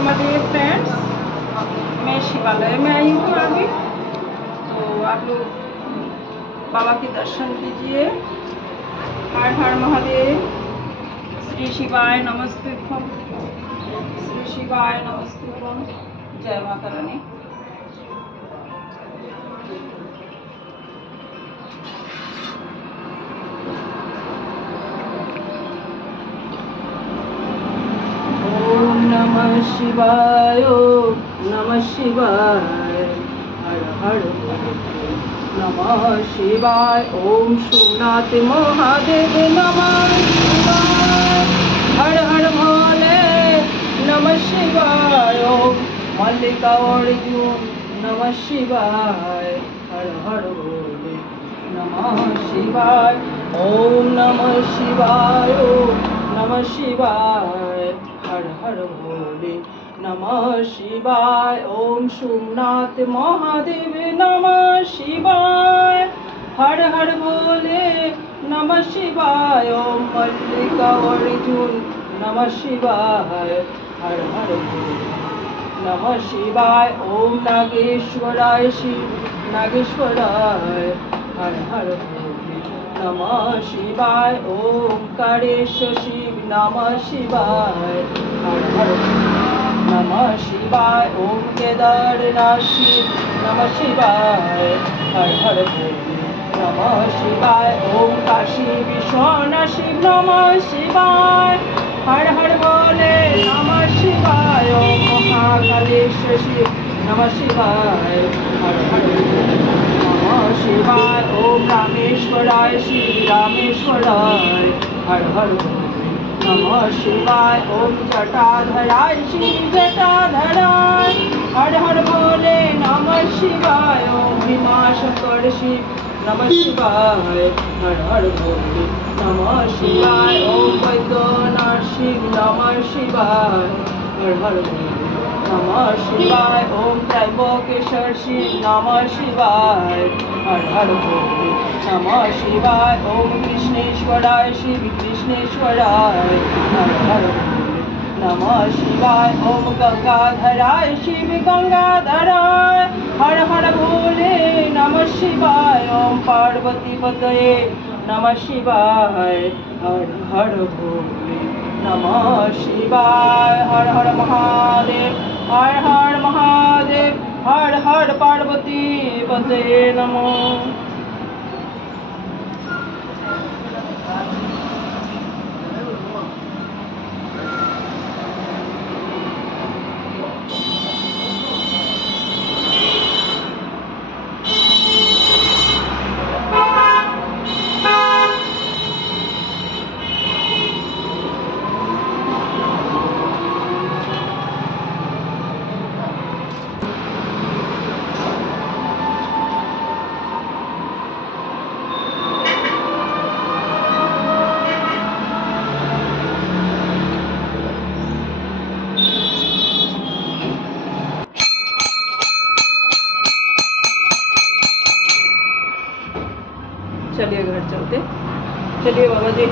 हमारे फ्रेंड्स, मैं शिवालय में आई हूँ अभी, तो आप लोग बाबा के दर्शन कीजिए। हर हर महादेव। श्री शिवाय नमस्तुभ्यम, श्री शिवाय नमस्तुभ्यम। जय माता रानी। ओम नमः शिवाय, ओम नमः शिवाय, हर हर नमः शिवाय। ओम सोमनाथ महादेव नमः शिवाय, हर हर भोले नमः शिवाय। ओम मल्लिका अर्जुन नमः शिवाय, हर हर भोले नमः शिवाय। ओम नमः शिवाय, ओम नमः शिवाय, हर हर भोले नमः शिवाय। ओम सोमनाथ महादेव नमः शिवाय, हर हर भोले नमः शिवाय। ओम मल्लिका अर्जुन नमः शिवाय, हर हर भोले नमः शिवाय। ओम नागेश्वराय शिव नागेश्वराय, हर हर भोले नमः शिवाय। ओम कारेश्वर शिव नमः शिवाय, हर हर नमः शिवाय। ओम केदारनाथ शिव नमः शिवाय, हर हर भोले नमः शिवाय। ओम काशी विश्वनाथ शिव नमः शिवाय, हर हर भोले नमः शिवाय। ओम महाकालेश्वर शिव नमः शिवाय, हर हर नमः शिवाय। ओम रामेश्वराय शिव रामेश्वराय, हर हर नमः शिवाय। ओम जटाधराय शिव जटाधराय, हर हर भोले नमः शिवाय। ओम भीमाशंकर शिव नमः शिवाय, हर हर भोले नमः शिवाय। ओम वैद्यनाथ शिव नमः शिवाय, हर हर भोले नमः शिवाय। ओम त्रयंबकेश्वर शिव नमः शिवाय, हर हर भोले नमः शिवाय। ओम कृष्णेश्वराय शिव कृष्णेश्वराय, हर हर भोले नमः शिवाय। ओम गंगाधराय शिव गंगाधराय, हर हर भोले नमः शिवाय। ओम पार्वती पतये नमः शिवाय, हर हर भोले नमः शिवाय। हर हर महादेव, हर हर महादेव, हर हर पार्वती पतये नमो। चलिए घर चलते, चलिए बाबा जी।